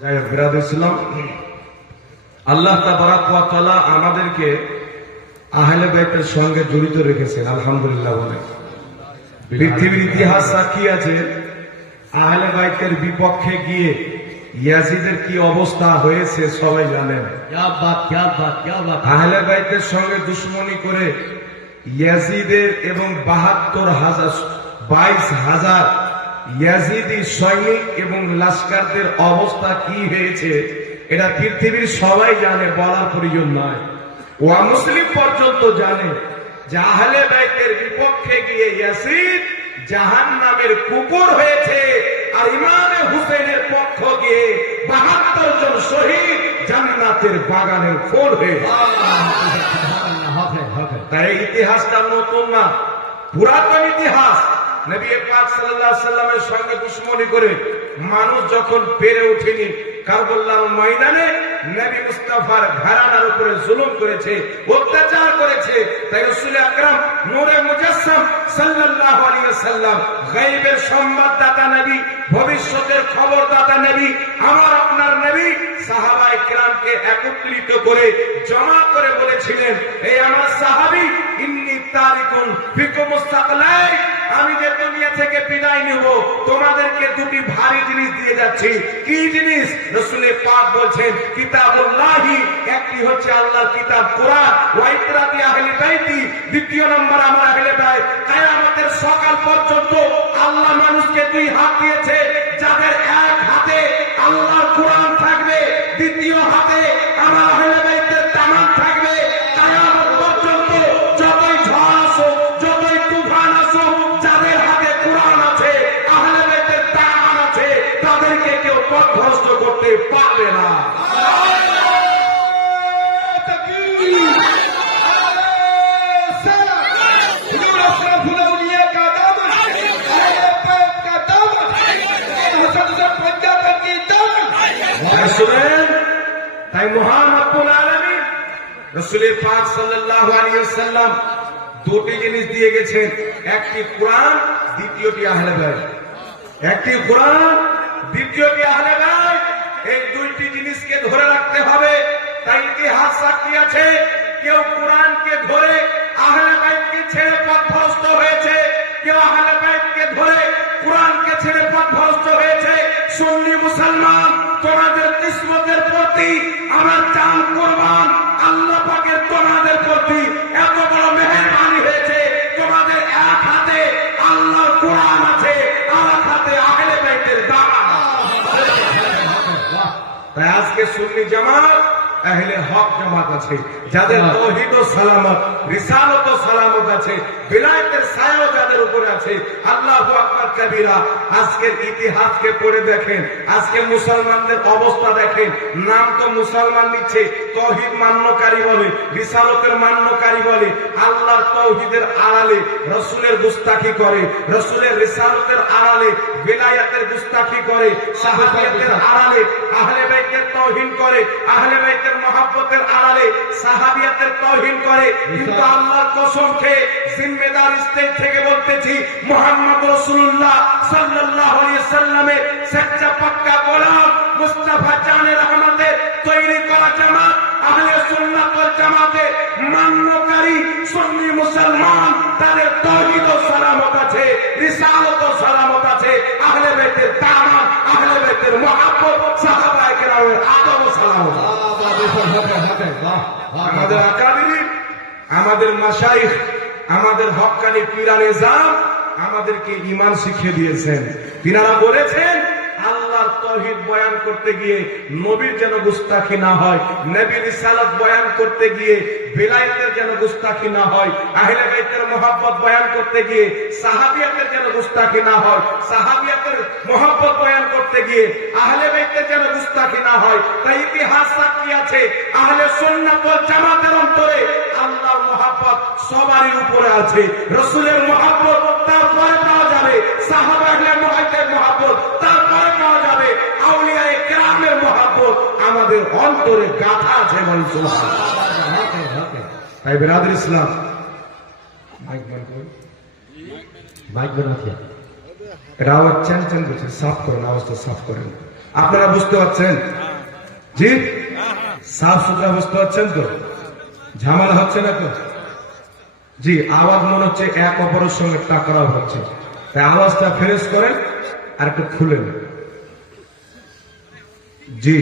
যাই হোক বিরাদর ইসলাম, আল্লাহ তাবারাক ওয়া তাআলা আমাদেরকে আহলে বাইতের সঙ্গে জড়িত রেখেছেন। আলহামদুলিল্লাহ বলে পৃথিবীর ইতিহাস সাক্ষী আছে, আহলে বাইতের বিপক্ষে গিয়ে ইয়াজিদের কি অবস্থা হয়েছে সবাই জানেন। আহলে বাইতের সঙ্গে দুশমনি করে ইয়াজিদের এবং 22,000 ইয়াজিদি সৈনিক এবং লস্করদের অবস্থা কি হয়েছে এটা পৃথিবীর সবাই জানে, বলার প্রয়োজন নয়। ওয়া মুসলিম পর্যন্ত জানে যে আহলে বাইতের বিপক্ষে গিয়ে ইয়াজিদ জাহান্নামের কুকুর হয়েছে, আর ইমামে হুসেনের পক্ষ গিয়ে 72 জন শহীদ জান্নাতের বাগানের ফুল হয়েছে। তাই ইতিহাসটা নতুন না, পুরাতন ইতিহাস। নবী পাক সাল্লাল্লাহু আলাইহি সাল্লামের সঙ্গে দুশমনি করে মানুষ যখন পেরে ওঠেনি, কারবালার ময়দানে নবী মুস্তাফার ঘরানার উপরে জুলুম করেছে, অত্যাচার করেছে। তাই রাসূল আকরাম নূরে মুজাসসাম সাল্লাল্লাহু আলাইহি ওয়াসাল্লাম, গায়বের সংবাদদাতা নবী, ভবিষ্যতের খবরদাতা নবী, আমার আপনার নবী সাহাবায়ে কেরামকে একত্রিত করে জমা করে বলেছিলেন, এই আমার সাহাবী, ইন্নী তারিকুন ফিকুম মুস্তাকলাই, আমি যে দুনিয়া থেকে বিদায় নেব তোমাদেরকে দুটি ভারী জিনিস দিয়ে যাচ্ছি। কি জিনিস? রাসূল পাক বলছেন, কিতাবুল্লাহি, একটি হচ্ছে আল্লাহর কিতাব কোরআন, ওয়া ইকরাতি আহলি বাইতি, দ্বিতীয় নম্বর আমার আহলে বাইত। কিয়ামতের সকাল পর্যন্ত আল্লাহ মানুষকে দুই হাত দিয়েছে, যাদের এক হাতে আল্লাহর কোরআন থাকবে, দ্বিতীয় হাতে আমার আহলে বাইতের তামাম থাকবে। কিয়ামত পর্যন্ত যতই ঝড় আসুক, যতই তুফান আসুক, যাদের হাতে কোরআন আছে, আহলে বাইতের তামাম আছে, তাদেরকে কেউ পথভ্রষ্ট করতে পারবে না। তাই মহান রব্বুল আলামিন রাসূল পাক সাল্লাল্লাহু আলাইহি ওয়াসাল্লাম দুটি জিনিস দিয়ে গেছেন, একটি কোরআন, দ্বিতীয়টি আহলে বাইত। একটি কোরআন, দ্বিতীয়টি আহলে বাইত। এই দুইটি জিনিসকে ধরে রাখতে হবে। তাই ইতিহাস সাক্ষী আছে, কেউ কোরআনকে ধরে আহলে বাইতকে ছেড়ে পথভ্রষ্ট হয়েছে, কেউ আহলে বাইতকে ধরে কোরআনকে ছেড়ে পথভ্রষ্ট হয়েছে। সুন্নি মুসলমান, তোমাদের কিসমতের প্রতি আমার জান কুরবান। আল্লাহ পাকের তোমাদের প্রতি এত বড় মেহেরবানি হয়েছে, তোমাদের এক হাতে আল্লাহর কোরআন আছে, আর এক হাতে আহলে বাইতের দাওয়াত। তাই আজকে সুন্নি জামাত, আহলে হক জামাত আছে, যাদের তাওহীদ ও সালামত, রিসালত ও সালামত আছে, বিলায়েতের ছায়া যাদের উপরে আছে। আল্লাহু আকবার কবীরা। আজকের ইতিহাসকে পড়ে দেখেন, আজকে মুসলমানদের অবস্থা দেখেন। নাম তো মুসলমান নিচ্ছে, তাওহীদ মান্যকারী বলে, রিসালতের মান্যকারী বলে, আল্লাহর তাওহীদের আড়ালে রাসূলের গুস্তাখি করে, রাসূলের রিসালতের আড়ালে বিলায়েতের গুস্তাখি করে, সাহাবিয়াতের আড়ালে আহলে বাইতের তাওহীদ করে, আহলে বাইতের মহব্বতের আড়ালে সাহাবিয়াতের তাওহীদ করে। কিন্তু আল্লাহর কসম খেয়ে জিম্মেদার স্টেজ থেকে বলতেছি, মুহাম্মদ রাসূলুল্লাহ সাল্লাল্লাহু আলাইহি ওয়াসাল্লামের সচ্চা পাক্কা গোলাম মুস্তাফা জানে রহমতের তৈরি করা জামাত আহলে সুন্নাত ওয়াল জামাতের মান্যকারী সুন্নি মুসলমান, তাদের তাওহীদ ও সালামত আছে, রিসালত ও সালামত আছে, আহলে বাইতের তামাম, আহলে বাইতের মহব্বত, সাহাবায়ে কেরামের আদব ও সালামত। আমাদের আকাবির, আমাদের মাশাইখ, আমাদের হক্কানি পীরানে জাম আমাদেরকে ঈমান শিখিয়ে দিয়েছেন। তিনারা বলেছেন, আল্লাহর তাওহীদ বয়ান করতে গিয়ে নবীর যেন গুস্তাখি না হয়, নবীর রিসালাত বয়ান করতে গিয়ে বেলায়েতের যেন গুস্তাখি না হয়, আহলে বাইতের মহব্বত বয়ান করতে গিয়ে সাহাবিয়াতের যেন গুস্তাখি না হয়, সাহাবিয়াতের মহব্বত বয়ান করতে গিয়ে আহলে বাইতের যেন গুস্তাখি না হয়। তাই ইতিহাস সাক্ষী আছে, আহলে সুন্নাত ওয়াল জামাতের অন্তরে আল্লাহর মহব্বত সবারই উপরে আছে। রাসূলের মহব্বত তারপরে পাওয়া যাবে, সাহাবায়ে মুহাদ্দিসের মহব্বত তারপরে পাওয়া যাবে, আউলিয়ায়ে কেরামের মহব্বত আমাদের অন্তরে গাঁথা আছে। বলুন সুবহানাল্লাহ। তাই বিরাদর ইসলাম, মাইক এটা আওয়াজ চ্যান চ্যান করছে, সাফ করেন, আওয়াজটা সাফ করেন। আপনারা বুঝতে পারছেন? জি, সাফ সুতরা বুঝতে পারছেন তো? ঝামেলা হচ্ছে না তো? জি, আওয়াজ মনে হচ্ছে এক অপরের সঙ্গে টাকরাও হচ্ছে, তাই আওয়াজটা ফ্রেশ করেন আর একটু খুলেন। জি।